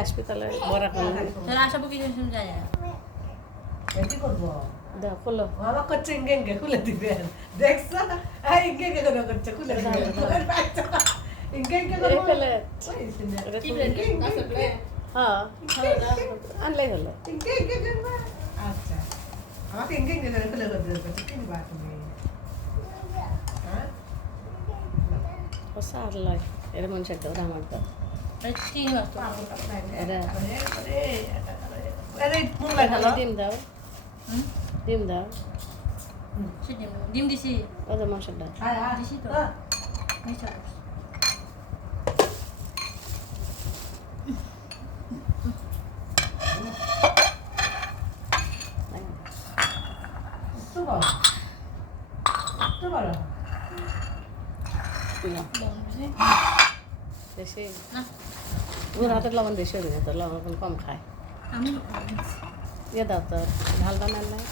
আসবি তাহলে বড়া খাবো তাহলে আসাবো কি যায় কি করবো দাও খোলো বাবা করছে ইঙ্গে ইঙ্গে খুলে দিবেন দেখছো এই ইঙ্গে ইঙ্গে করে করছে খুলে দিবেন তোমার বাচ্চা ইঙ্গে ইঙ্গে করে ফেলে ওই কি ব্রেড হ্যাঁ আনলেই হলো ইঙ্গে ইঙ্গে করবা আচ্ছা আমাকে ইঙ্গে ইঙ্গে করে খুলে করে দিতে কি বা তুমি হ্যাঁ ও সার লয় এর মানুষের দাও আমার দাও ঠিক আছে আরে মুঙ্গা ঢালো ডিম দাও ডিম দাও ডিম দিছি ওদের মানুষের দাও দিছি তো মিছা করছি তো বলো তো বলো দেশে না ওর হাতের লবণ বেশি হয়ে গেছে লবণ কম খায় আমি ইয়ে দাও তো ঢাল বানান নাই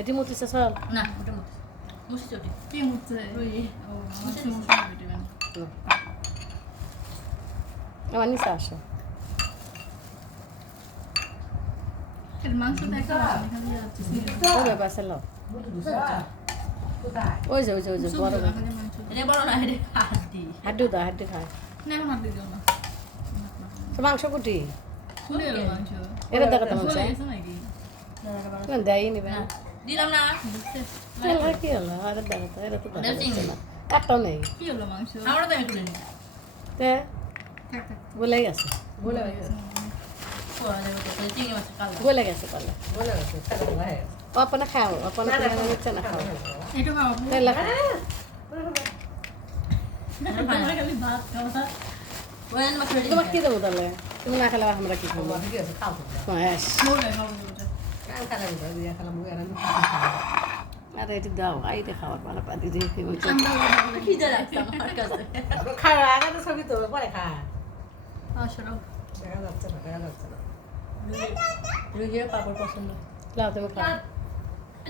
এটি মতিছে সব না ওটা মুছি চটি কি মুছে রুই ও মুছে মুছে ভিটামিন আমার নিচে আসো এর মাংস দেখা এখানে যাচ্ছে ওই ব্যাপার আছে লো বুঝু দুসা কোথায় ওই যে বড় মাংস এটা বড় না এটা হাড্ডি হাড্ডু দাও হাড্ডু খায় না এখন আর দিও না তো মাংস কুটি ফুলে গেল মাংস এটা দেখো তো মাংস ফুলে গেছে নাকি তুমি দেয় নিবে না দিলাম না তাহলে কি হলো আর দেখো তো এটা তো দেখা যাচ্ছে না একটাও নেই কি হলো মাংস আমরা তো আমি তুলে নিই তে থাক থাক বলে গেছে বলে গেছে পড়া যাবে তো চিংড়ি মাছের কালো বলে গেছে তাহলে বলে গেছে তাহলে ভাই অপনা খাও অপনা নিচ্ছে না খাও একটু খাও তাহলে তোমরা খালি ভাত খাওয়া ওই আনবা করে তোমার কি দেবো তাহলে তুমি না খেলে আমরা কি খাবো ঠিক আছে খাও তো হ্যাঁ মোরে খাবো ওটা কাল কালাম তো দিয়া কালাম মুই আর আরে এটি দাও আইতে খাওয়ার পালা পাতি দিয়ে কি বলছো খিদে লাগছে আমার কাছে খাওয়া আগে তো ছবি তো পরে খা আসলে দেখা যাচ্ছে না রুইয়ের পাপড় পছন্দ লাও তুমি খাও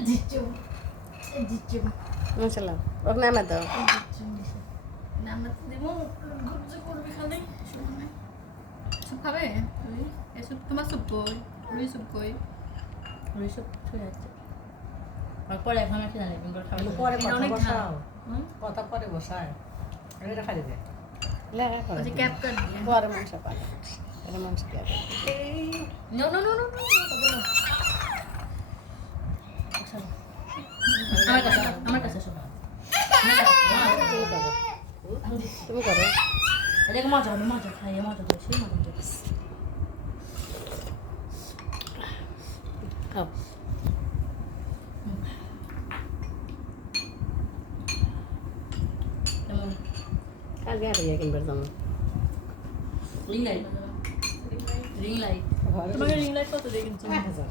জিচ্চু জিচ্চু আচ্ছা লাও ওর নামে দাও নাম দেবো গুজু করবি খালি শুনে সুপ খাবে তুই এই সুপ তোমার সুপ কই রুই সুপ কই রুই সব ছুঁয়ে যাচ্ছে আর পরে এখন আছে জানি বেঙ্গল খাবে পরে কথা অনেক বসাও হুম কথা পরে বসায় এটা খালি দে লাগা করে আচ্ছা ক্যাপ কর দিয়ে পরে মাংস পালা এটা মাংস দিয়ে নো নো নো নো আমার কাছে শোনা তুমি করো এটাকে মজা খাইয়ে মজা দেয় সেই মজা দেয় খাও কেমন কালকে আর ইয়ে কিনবার যাবো রিং লাইট রিং লাইট ঘরে তোমাকে রিং লাইট কত দিয়ে কিনছো 1000